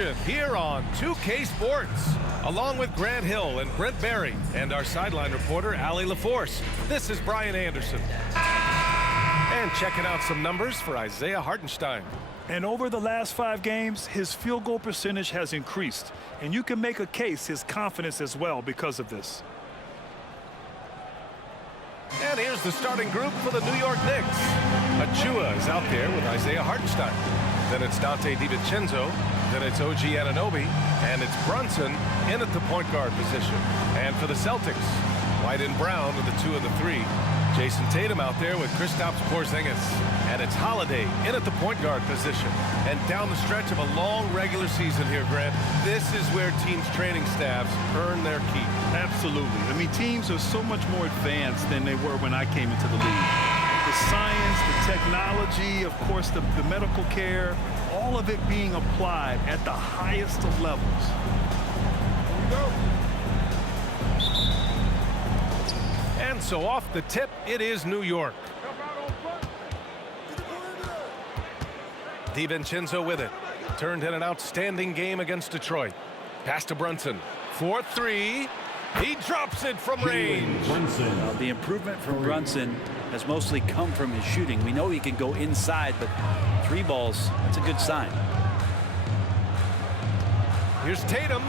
action here on 2K Sports. Along with Grant Hill and Brent Barry and our sideline reporter, Allie LaForce, this is Brian Anderson. And checking out some numbers for Isaiah Hartenstein. And over the last 5 games, his field goal percentage has increased. And you can make a case his confidence as well because of this. And here's the starting group for the New York Knicks. Achua is out there with Isaiah Hartenstein. Then it's Dante DiVincenzo. Then it's OG Anunoby. And it's Brunson in at the point guard position. And for the Celtics, White and Brown are the 2 and the 3. Jason Tatum out there with Kristaps Porzingis. And it's Holiday in at the point guard position. And down the stretch of a long regular season here, Grant, this is where teams' training staffs earn their keep. Absolutely. I mean, teams are so much more advanced than they were when I came into the league. The science, the technology, of course, the medical care, all of it being applied at the highest of levels. Here we go. And so off the tip, it is New York. DiVincenzo with it. Turned in an outstanding game against Detroit. Pass to Brunson. 4-3. He drops it from range. The improvement from Brunson has mostly come from his shooting. We know he can go inside, but 3 balls, that's a good sign. Here's Tatum.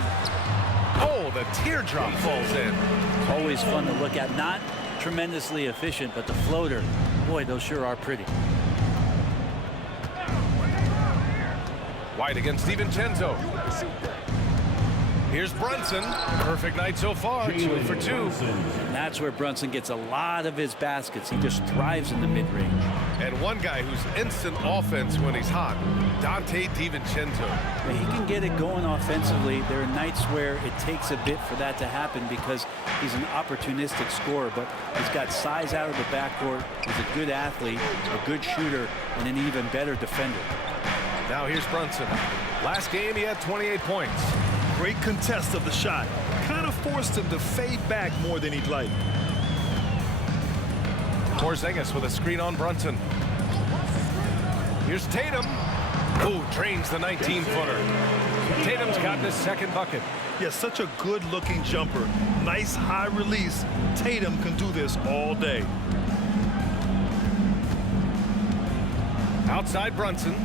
Oh, the teardrop falls in. It's always fun to look at. Not tremendously efficient, but the floater, boy, those sure are pretty. White against DiVincenzo. Here's Brunson. Perfect night so far. 2 for 2. And that's where Brunson gets a lot of his baskets. He just thrives in the mid-range. And one guy who's instant offense when he's hot, Dante DiVincenzo. Yeah, he can get it going offensively. There are nights where it takes a bit for that to happen because he's an opportunistic scorer, but he's got size out of the backcourt. He's a good athlete, a good shooter, and an even better defender. Now here's Brunson. Last game he had 28 points. Great contest of the shot. Kind of forced him to fade back more than he'd like. Porzingis with a screen on Brunson. Here's Tatum. Oh, drains the 19-footer. Tatum's gotten his second bucket. Yeah, such a good-looking jumper. Nice high release. Tatum can do this all day. Outside Brunson.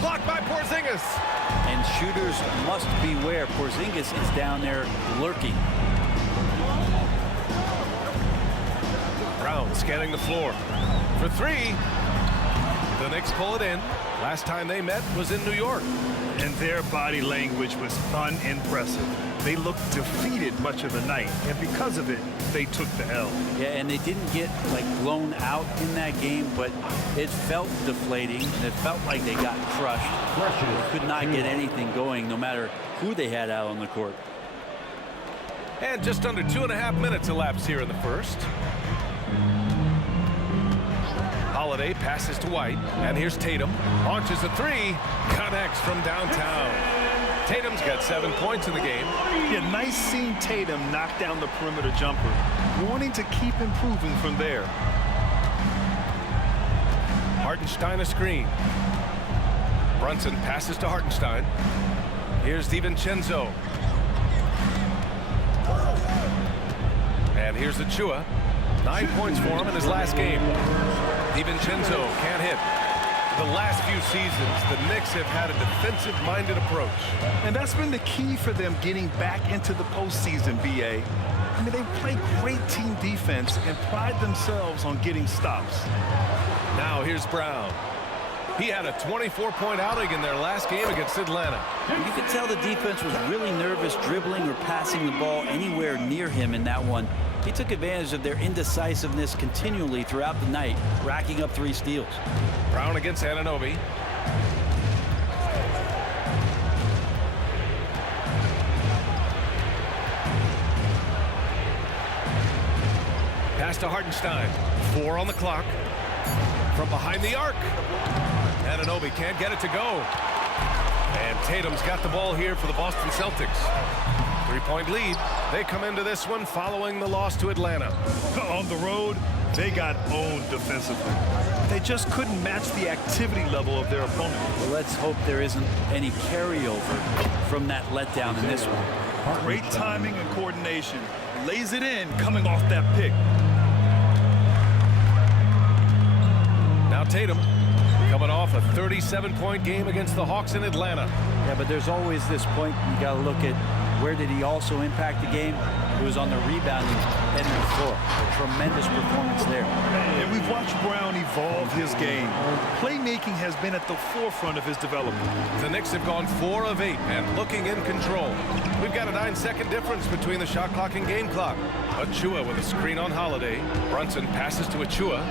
Blocked by Porzingis. And shooters must beware. Porzingis is down there lurking. Brown scanning the floor for 3. The Knicks pull it in. Last time they met was in New York. And their body language was unimpressive. They looked defeated much of the night, and because of it, they took the L. Yeah, and they didn't get blown out in that game, but it felt deflating, and it felt like they got crushed. They could not get anything going, no matter who they had out on the court. And just under 2.5 minutes elapsed here in the first. Holiday passes to White, and here's Tatum. Launches a 3, connects from downtown. Tatum's got 7 points in the game. Yeah, nice seeing Tatum knock down the perimeter jumper. Wanting to keep improving from there. Hartenstein a screen. Brunson passes to Hartenstein. Here's DiVincenzo. And here's Achua. 9 points for him in his last game. DiVincenzo can't hit. The last few seasons, the Knicks have had a defensive-minded approach. And that's been the key for them getting back into the postseason, B.A. I mean, they play great team defense and pride themselves on getting stops. Now here's Brown. He had a 24-point outing in their last game against Atlanta. You could tell the defense was really nervous dribbling or passing the ball anywhere near him in that one. He took advantage of their indecisiveness continually throughout the night, racking up 3 steals. Brown against Anunoby. Pass to Hartenstein. 4 on the clock. From behind the arc. Anunoby can't get it to go. And Tatum's got the ball here for the Boston Celtics. 3-point lead. They come into this one following the loss to Atlanta. On the road, they got owned defensively. They just couldn't match the activity level of their opponent. Well, let's hope there isn't any carryover from that letdown in this one. Great timing and coordination. Lays it in coming off that pick. Now Tatum coming off a 37-point game against the Hawks in Atlanta. Yeah, but there's always this point you got to look at where did he also impact the game. It was on the rebounding end of the floor. A tremendous performance there. And we've watched Brown evolve his game. Playmaking has been at the forefront of his development. The Knicks have gone 4 of 8 and looking in control. We've got a 9-second difference between the shot clock and game clock. Achua with a screen on Holiday. Brunson passes to Achua.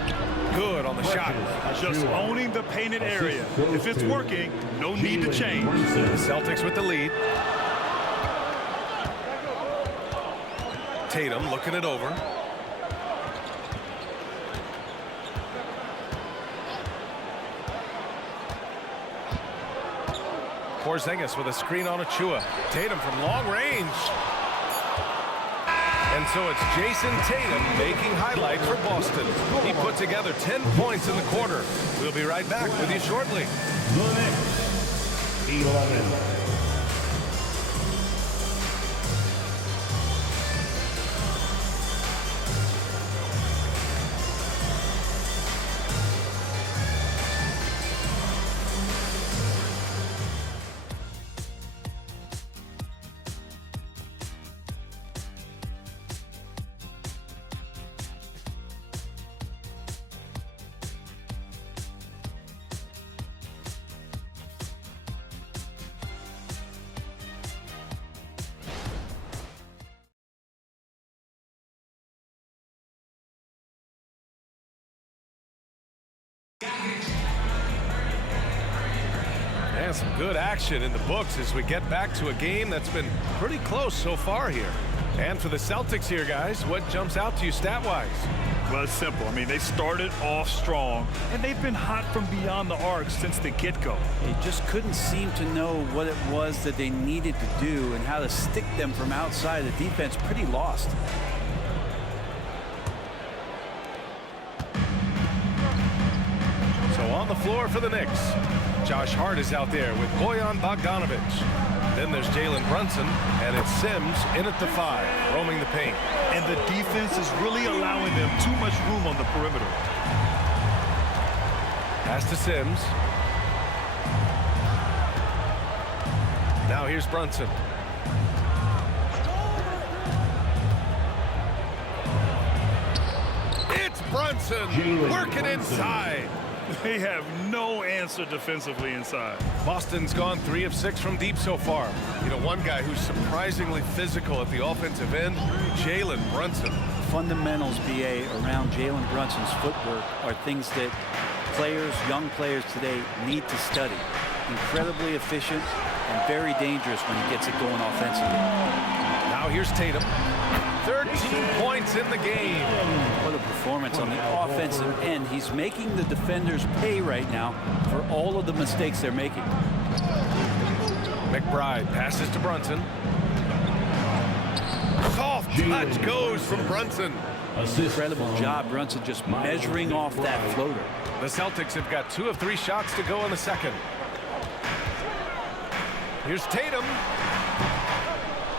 Good on the shot. Just owning the painted area. If it's working, no need to change. The Celtics with the lead. Tatum looking it over. Porzingis with a screen on Achua. Tatum from long range. And so it's Jason Tatum making highlights for Boston. He put together 10 points in the quarter. We'll be right back with you shortly. The Knicks, 11. And some good action in the books as we get back to a game that's been pretty close so far here. And for the Celtics here, guys, what jumps out to you stat-wise? Well, it's simple. I mean, they started off strong, and they've been hot from beyond the arc since the get-go. They just couldn't seem to know what it was that they needed to do and how to stick them from outside. The defense pretty lost. So on the floor for the Knicks, Josh Hart is out there with Bojan Bogdanovic. Then there's Jalen Brunson, and it's Sims in at the 5, roaming the paint. And the defense is really allowing them too much room on the perimeter. Pass to Sims. Now here's Brunson. It's Brunson working inside. They have no answer defensively inside. Boston's gone 3 of 6 from deep so far. You know, one guy who's surprisingly physical at the offensive end, Jalen Brunson. Fundamentals, BA, around Jalen Brunson's footwork are things that players, young players today need to study. Incredibly efficient and very dangerous when he gets it going offensively. Now here's Tatum. 13 points in the game. What a performance on the offensive end. He's making the defenders pay right now for all of the mistakes they're making. McBride passes to Brunson. Soft touch goes from Brunson. Incredible job, Brunson, just measuring off that floater. The Celtics have got 2 of 3 shots to go in the second. Here's Tatum.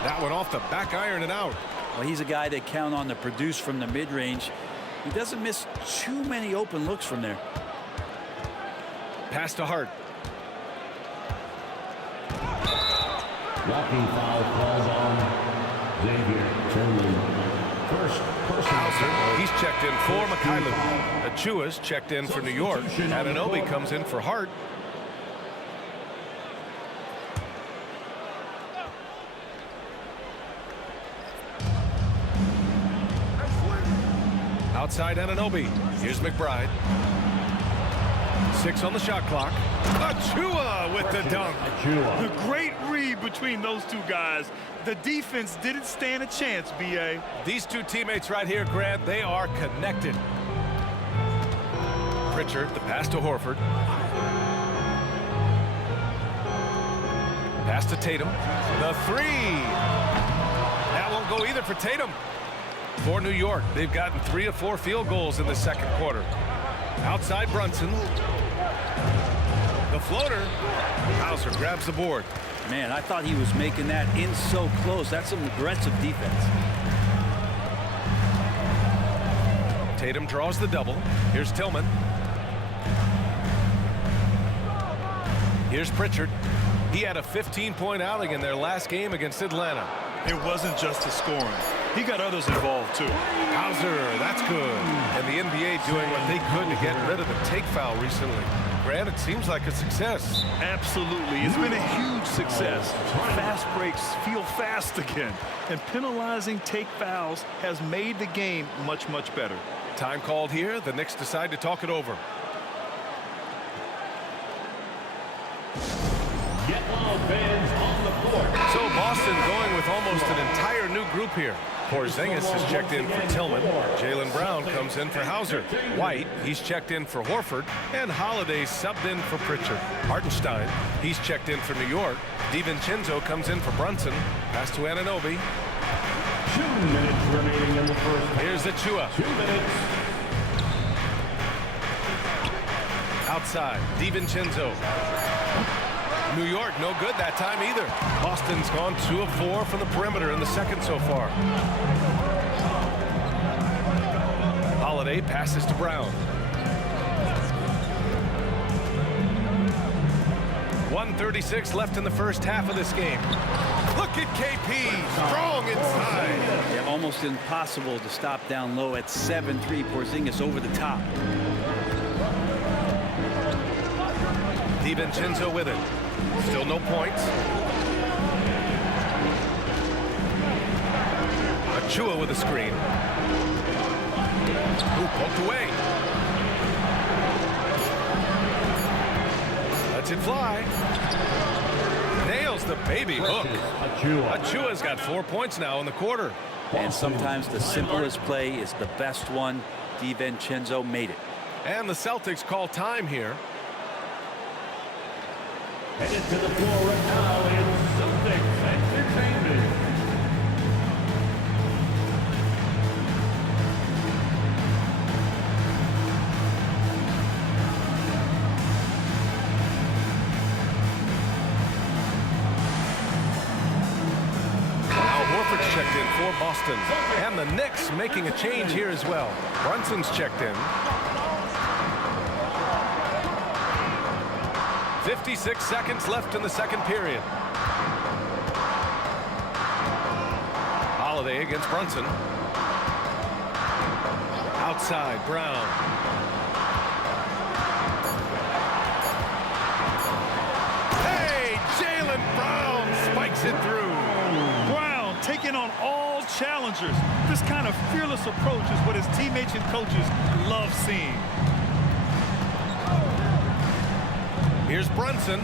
That one off the back iron and out. Well, he's a guy they count on to produce from the mid-range. He doesn't miss too many open looks from there. Pass to Hart. Blocking foul calls on Xavier Tillman. First personal. He's checked in for Mikhailov. Achua's checked in for New York. Anunoby comes in for Hart. Outside Anunoby. Here's McBride. 6 on the shot clock. Achua with the dunk. The great read between those two guys. The defense didn't stand a chance, B.A. These two teammates right here, Grant, they are connected. Pritchard, the pass to Horford. Pass to Tatum. The 3. won't go either for Tatum. For New York, they've gotten 3 of 4 field goals in the second quarter. Outside Brunson. The floater. Hauser grabs the board. Man, I thought he was making that in so close. That's some aggressive defense. Tatum draws the double. Here's Tillman. Here's Pritchard. He had a 15-point outing in their last game against Atlanta. It wasn't just his scoring. He got others involved, too. Hauser, that's good. And the NBA doing what they could to get rid of the take foul recently. Grant, it seems like a success. Absolutely. It's been a huge success. Fast breaks feel fast again. And penalizing take fouls has made the game much, much better. Time called here. The Knicks decide to talk it over. Get loud, fans on the court. So Boston going with almost an entire new group here. Porzingis has checked in for Tillman. Jaylen Brown comes in for Hauser. White, he's checked in for Horford. And Holiday subbed in for Pritchard. Hartenstein, he's checked in for New York. DiVincenzo comes in for Brunson. Pass to Anunoby. 2 minutes remaining in the first half. Here's Achua. 2 minutes. Outside, DiVincenzo. New York, no good that time either. Boston's gone 2 of 4 from the perimeter in the second so far. Holiday passes to Brown. 1:36 left in the first half of this game. Look at KP, strong inside. Yeah, almost impossible to stop down low at 7-3. Porzingis over the top. DiVincenzo with it. Still no points. Achua with a screen. Ooh, poked away. Lets it fly. Nails the baby hook. Achua's got 4 points now in the quarter. And sometimes the simplest play is the best one. DiVincenzo made it. And the Celtics call time here. Headed to the floor right now in Celtics Entertainment. Now Horford's checked in for Boston. And the Knicks making a change here as well. Brunson's checked in. 56 seconds left in the second period. Holiday against Brunson. Outside, Brown. Hey, Jaylen Brown spikes it through. Brown taking on all challengers. This kind of fearless approach is what his teammates and coaches love seeing. Here's Brunson.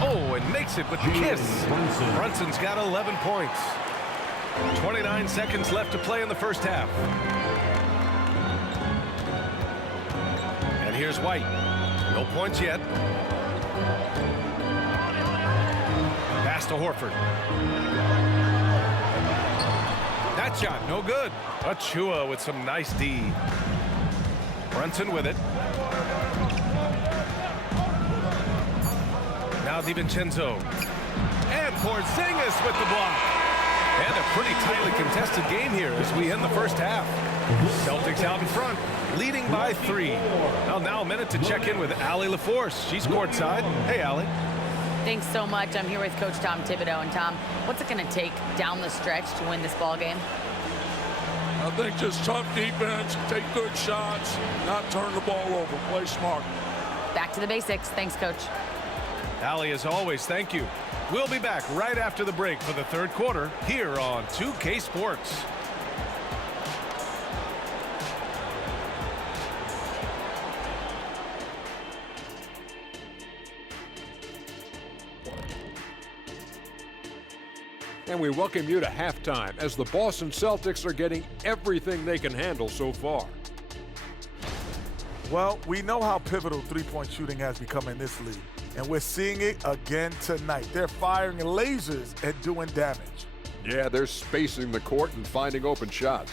Oh, and makes it with the kiss. Brunson's got 11 points. 29 seconds left to play in the first half. And here's White. No points yet. Pass to Horford. That shot, no good. Achua with some nice D. Brunson with it. Now DiVincenzo. And Porzingis with the block. And a pretty tightly contested game here as we end the first half. Celtics out in front, leading by 3. Well, now a minute to check in with Allie LaForce. She's courtside. Hey, Allie. Thanks so much. I'm here with Coach Tom Thibodeau. And Tom, what's it going to take down the stretch to win this ball game? I think just tough defense, take good shots, not turn the ball over, play smart. Back to the basics. Thanks, Coach. Allie, as always, thank you. We'll be back right after the break for the third quarter here on 2K Sports. And we welcome you to halftime as the Boston Celtics are getting everything they can handle so far. Well, we know how pivotal three-point shooting has become in this league, and we're seeing it again tonight. They're firing lasers and doing damage. Yeah, they're spacing the court and finding open shots.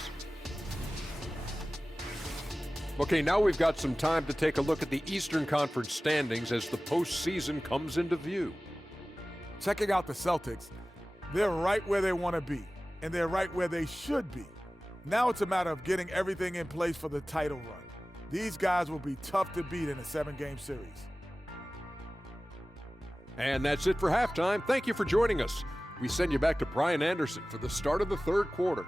Okay, now we've got some time to take a look at the Eastern Conference standings as the postseason comes into view. Checking out the Celtics, they're right where they want to be, and they're right where they should be. Now it's a matter of getting everything in place for the title run. These guys will be tough to beat in a 7-game series. And that's it for halftime. Thank you for joining us. We send you back to Brian Anderson for the start of the third quarter.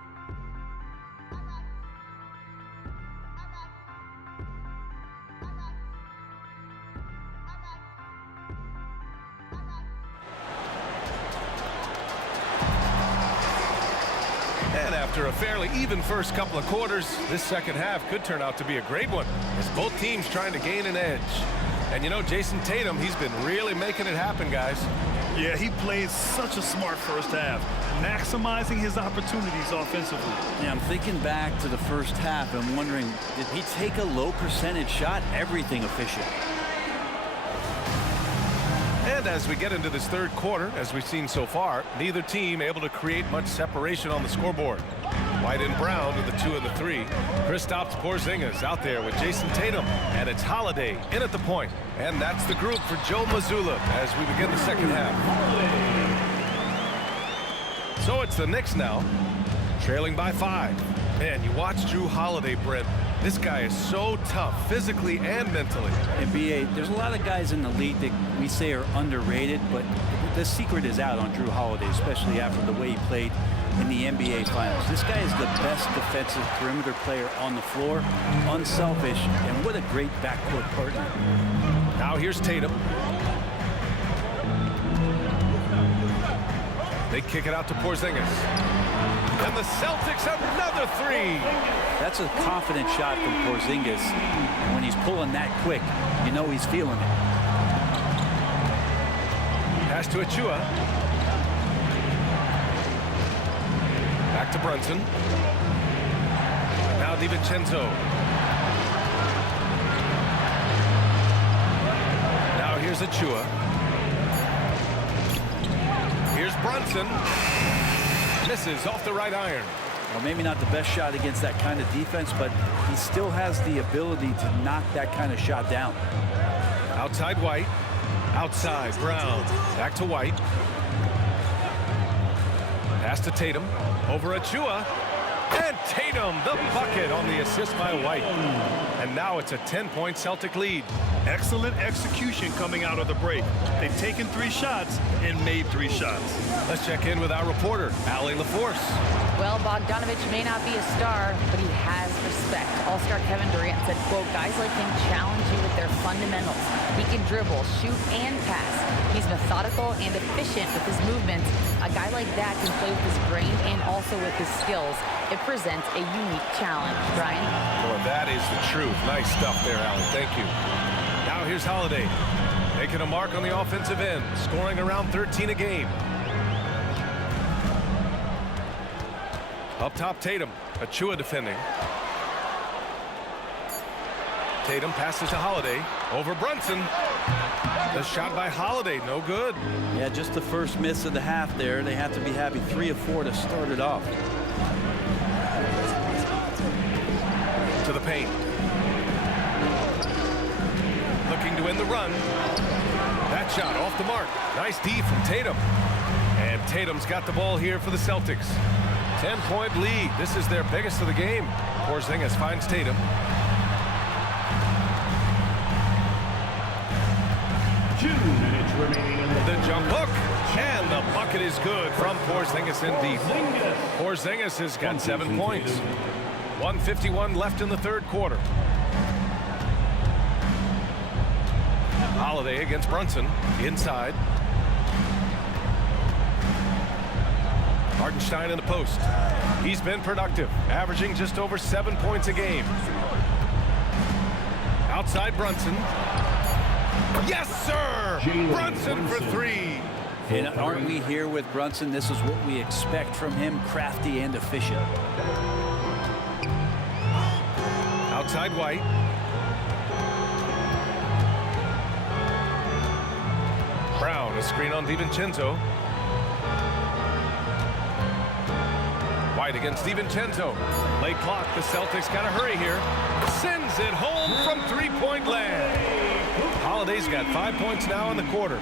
And after a fairly even first couple of quarters, this second half could turn out to be a great one as both teams trying to gain an edge. And you know, Jason Tatum, he's been really making it happen, guys. Yeah, he plays such a smart first half, maximizing his opportunities offensively. Yeah, I'm thinking back to the first half and wondering, did he take a low percentage shot? Everything efficient. And as we get into this third quarter, as we've seen so far, neither team able to create much separation on the scoreboard. White and Brown with the 2 and the 3. Kristaps Porzingis out there with Jason Tatum, and it's Holiday in at the point. And that's the group for Joe Mazzulla as we begin the second half. So it's the Knicks now, trailing by 5. Man, you watch Jrue Holiday, Brent. This guy is so tough, physically and mentally. And B.A., there's a lot of guys in the league that we say are underrated, but the secret is out on Jrue Holiday, especially after the way he played in the NBA Finals. This guy is the best defensive perimeter player on the floor, unselfish, and what a great backcourt partner. Now here's Tatum. They kick it out to Porzingis. And the Celtics have another 3. That's a confident shot from Porzingis. And when he's pulling that quick, you know he's feeling it. Pass to Achua. Back to Brunson. Now DiVincenzo. Now here's Achua. Here's Brunson. Misses off the right iron. Well, maybe not the best shot against that kind of defense, but he still has the ability to knock that kind of shot down. Outside White. Outside Brown. Back to White. Pass to Tatum. Over Achua. And Tatum, the bucket on the assist by White. And now it's a 10-point Celtic lead. Excellent execution coming out of the break. They've taken 3 shots and made 3 shots. Let's check in with our reporter, Allie LaForce. Well, Bogdanovich may not be a star, but he has respect. All-star Kevin Durant said, quote, guys like him challenge you with their fundamentals. He can dribble, shoot, and pass. He's methodical and efficient with his movements. A guy like that can play with his brain and also with his skills. It presents a unique challenge. Brian? Boy, that is the truth. Nice stuff there, Allie. Thank you. Now here's Holiday, making a mark on the offensive end, scoring around 13 a game. Up top, Tatum. Achua defending. Tatum passes to Holiday. Over Brunson. The shot by Holiday, no good. Yeah, just the first miss of the half there. They have to be happy 3 of 4 to start it off. To the paint. Looking to win the run. That shot off the mark. Nice D from Tatum. And Tatum's got the ball here for the Celtics. 10-point lead. This is their biggest of the game. Porzingis finds Tatum. The jump hook. And the bucket is good from Porzingis in deep. Porzingis has got 7 points. 1:51 left in the third quarter. Holiday against Brunson. Inside. Hartenstein in the post. He's been productive, averaging just over 7 points a game. Outside Brunson. Yes, sir! Brunson for 3. And aren't we here with Brunson? This is what we expect from him, crafty and efficient. Outside White. Brown, a screen on DiVincenzo. White against DiVincenzo. Late clock, the Celtics got to hurry here. Sends it home from three-point land. Holiday's got 5 points now in the quarter.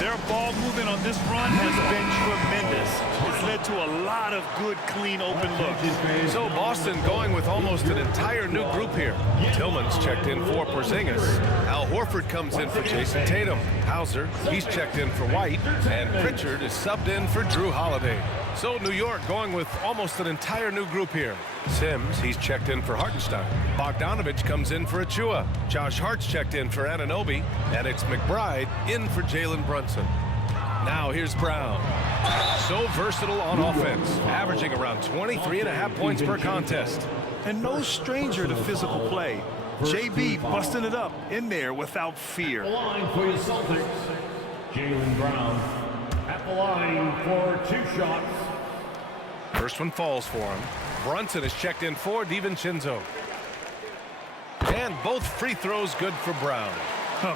Their ball movement on this run has been tremendous. It's led to a lot of good, clean, open looks. So Boston going with almost an entire new group here. Tillman's checked in for Porzingis. Al Horford comes in for Jason Tatum. Hauser, he's checked in for White. And Pritchard is subbed in for Drew Holiday. So New York going with almost an entire new group here. Sims, he's checked in for Hartenstein. Bogdanovich comes in for Achua. Josh Hart's checked in for Anunoby. And it's McBride in for Jalen Brunson. Now here's Brown. So versatile on offense, averaging around 23.5 points per contest. And no stranger to physical play. JB busting it up in there without fear. At the line for the Celtics, Jalen Brown. At the line for 2 shots. First one falls for him. Brunson is checked in for DiVincenzo. And both free throws good for Brown.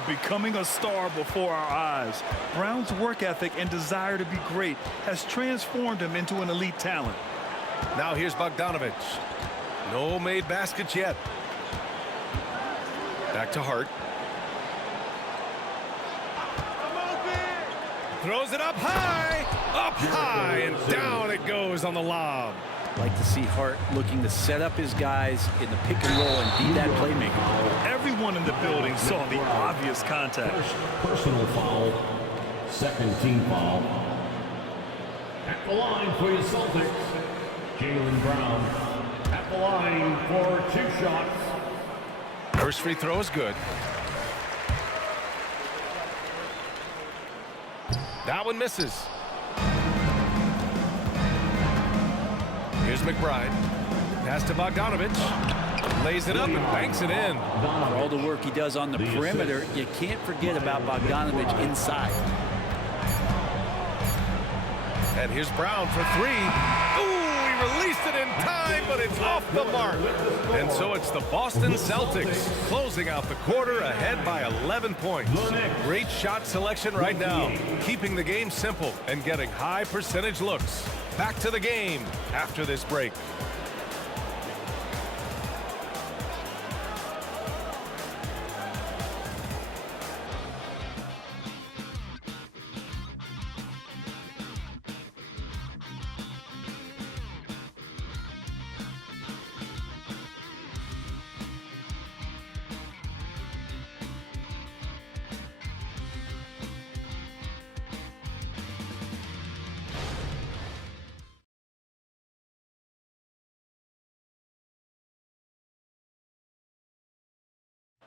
Becoming a star before our eyes. Brown's work ethic and desire to be great has transformed him into an elite talent. Now here's Bogdanovich. No made baskets yet. Back to Hart. Throws it up high, and down it goes on the lob. Like to see Hart looking to set up his guys in the pick and roll and be that playmaker. Everyone in the building saw the obvious contact. First personal foul, second team foul. At the line for the Celtics, Jalen Brown. At the line for 2 shots. First free throw is good. That one misses. Here's McBride. Pass to Bogdanovich. Lays it up and banks it in. For all the work he does on the perimeter, you can't forget about Bogdanovich inside. And here's Brown for 3. Ooh, he released it in time, but it's off the mark. And so it's the Boston Celtics closing out the quarter ahead by 11 points. Great shot selection right now, keeping the game simple and getting high percentage looks. Back to the game after this break.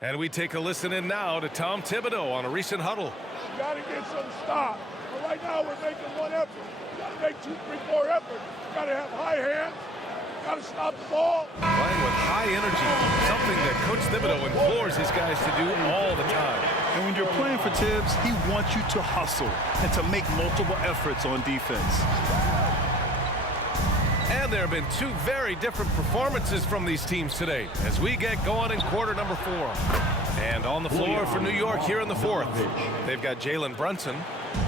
And we take a listen in now to Tom Thibodeau on a recent huddle. You got to get some stop. But right now we're making one effort. You got to make 2, 3, 4 efforts. You got to have high hands. You got to stop the ball. Playing with high energy, something that Coach Thibodeau implores his guys to do all the time. And when you're playing for Tibbs, he wants you to hustle and to make multiple efforts on defense. And there have been 2 very different performances from these teams today as we get going in quarter number 4. And on the floor for New York here in the 4th, they've got Jalen Brunson.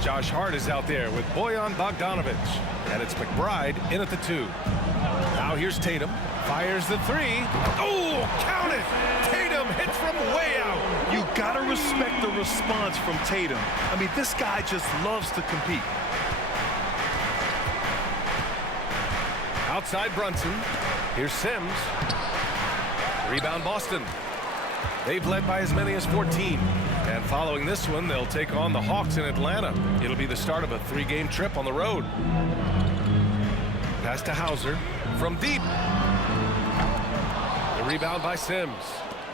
Josh Hart is out there with Bojan Bogdanovich. And it's McBride in at the 2. Now here's Tatum. Fires the 3. Oh, count it! Tatum hits from way out. You got to respect the response from Tatum. I mean, this guy just loves to compete. Outside Brunson. Here's Sims. Rebound Boston. They've led by as many as 14. And following this one, they'll take on the Hawks in Atlanta. It'll be the start of a 3-game trip on the road. Pass to Hauser from deep. The rebound by Sims.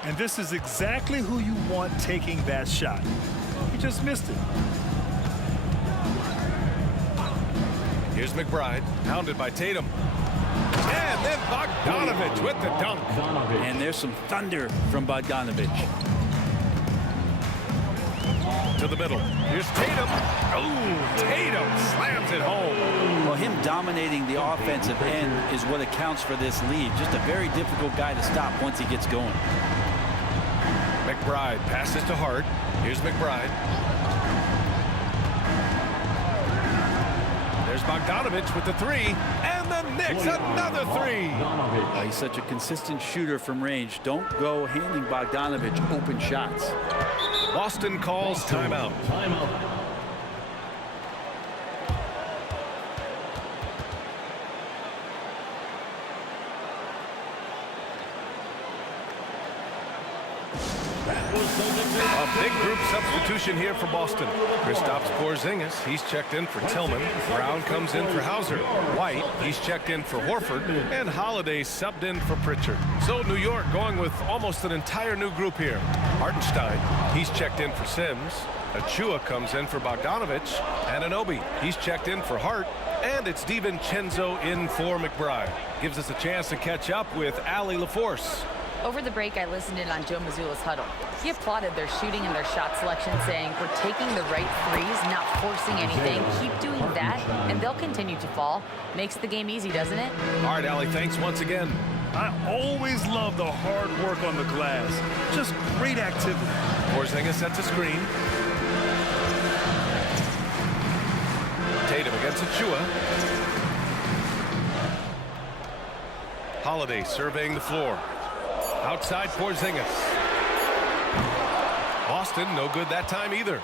And this is exactly who you want taking that shot. He just missed it. Here's McBride, pounded by Tatum. And then Bogdanovich with the dunk. And there's some thunder from Bogdanovich. To the middle. Here's Tatum. Oh, Tatum slams it home. Well, him dominating the offensive end is what accounts for this lead. Just a very difficult guy to stop once he gets going. McBride passes to Hart. Here's McBride. There's Bogdanovich with the 3. And the Knicks another three. He's such a consistent shooter from range. Don't go handing Bogdanovich open shots. Boston calls timeout. A big group substitution here for Boston. Kristaps Porzingis, he's checked in for Tillman. Brown comes in for Hauser. White, he's checked in for Horford. And Holiday subbed in for Pritchard. So New York going with almost an entire new group here. Hartenstein, he's checked in for Sims. Achua comes in for Bogdanovich. Anunoby, he's checked in for Hart. And it's DiVincenzo in for McBride. Gives us a chance to catch up with Allie LaForce. Over the break, I listened in on Joe Mazzulla's huddle. He applauded their shooting and their shot selection, saying, we're taking the right threes, not forcing anything. Keep doing that, and they'll continue to fall. Makes the game easy, doesn't it? All right, Allie, thanks once again. I always love the hard work on the glass. Just great activity. Porzingis sets a screen. Tatum against Achua. Holiday surveying the floor. Outside Porzingis. Boston, no good that time either.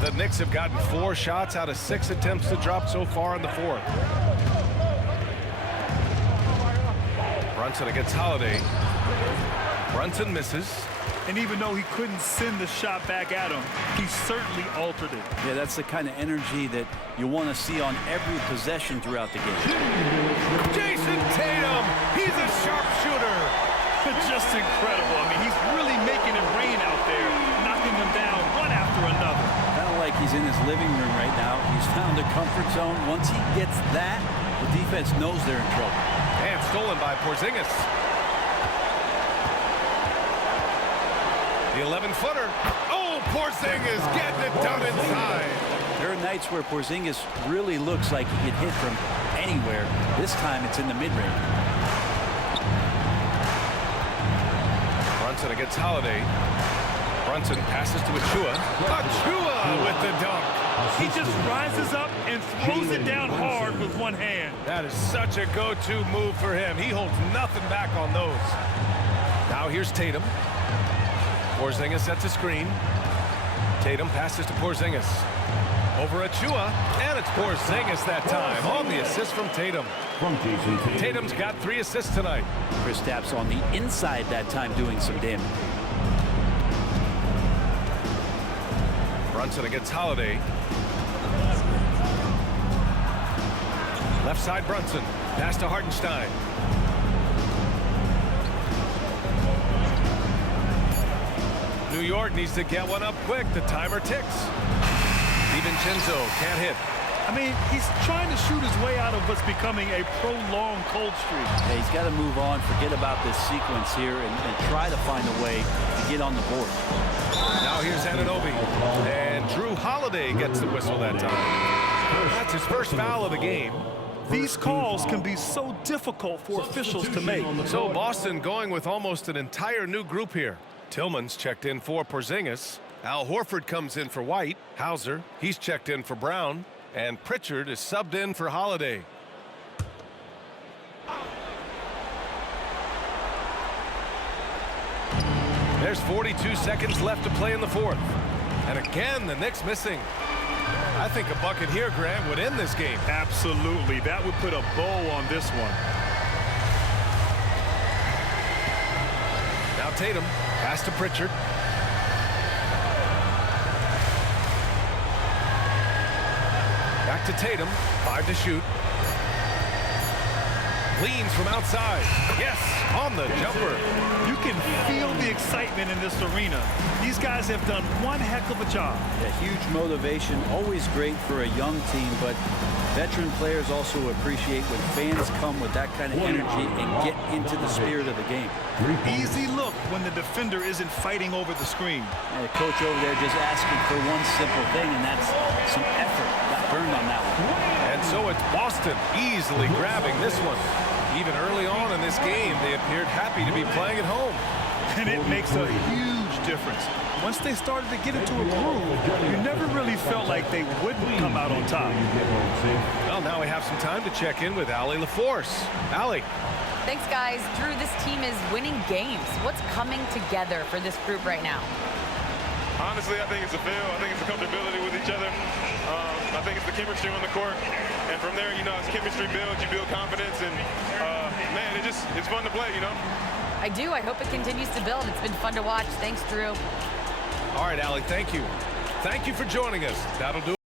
The Knicks have gotten 4 shots out of 6 attempts to drop so far in the fourth. Brunson against Holiday. Brunson misses. And even though he couldn't send the shot back at him, he certainly altered it. Yeah, that's the kind of energy that you want to see on every possession throughout the game. Jason Tatum, he's a sharpshooter. Just incredible. I mean, he's really making it rain out there, knocking them down one after another. Kind of like he's in his living room right now. He's found a comfort zone. Once he gets that, the defense knows they're in trouble. And stolen by Porzingis. The 11-footer. Oh, Porzingis getting it done inside. There are nights where Porzingis really looks like he can hit from anywhere. This time it's in the mid-range. Brunson against Holiday. Brunson passes to Achua. Achua with the dunk. He just rises up and throws it down hard with one hand. That is such a go-to move for him. He holds nothing back on those. Now here's Tatum. Porzingis sets a screen. Tatum passes to Porzingis. Over Achua, and it's Porzingis that time on the assist from Tatum. Tatum's got 3 assists tonight. Kristaps on the inside that time doing some damage. Brunson against Holiday. Left side Brunson. Pass to Hartenstein. New York needs to get one up quick. The timer ticks. DiVincenzo can't hit. I mean, he's trying to shoot his way out of what's becoming a prolonged cold streak. Yeah, he's got to move on, forget about this sequence here, and try to find a way to get on the board. Now here's Anunoby. And Drew Holiday gets the whistle that time. That's his first foul of the game. These calls can be so difficult for officials to make. So Boston going with almost an entire new group here. Tillman's checked in for Porzingis. Al Horford comes in for White. Hauser, he's checked in for Brown. And Pritchard is subbed in for Holiday. There's 42 seconds left to play in the fourth. And again, the Knicks missing. I think a bucket here, Grant, would end this game. Absolutely. That would put a bow on this one. Now Tatum, pass to Pritchard. Back to Tatum, 5 to shoot. Leans from outside. Yes, on the jumper. You can feel the excitement in this arena. These guys have done one heck of a job. A huge motivation, always great for a young team, but veteran players also appreciate when fans come with that kind of energy and get into the spirit of the game. Easy look when the defender isn't fighting over the screen. And the coach over there just asking for one simple thing, and that's some effort. Got burned on that one. And so it's Boston easily grabbing this one. Even early on in this game, they appeared happy to be playing at home. And it makes a huge difference. Once they started to get into a groove, you never really felt like they wouldn't come out on top. Well, now we have some time to check in with Allie LaForce. Allie. Thanks, guys. Drew, this team is winning games. What's coming together for this group right now? Honestly, I think it's a feel. I think it's the comfortability with each other. I think it's the chemistry on the court. And from there, as chemistry builds, you build confidence. And, man, it's fun to play, I do. I hope it continues to build. It's been fun to watch. Thanks, Drew. All right, Allie, thank you. Thank you for joining us. That'll do it.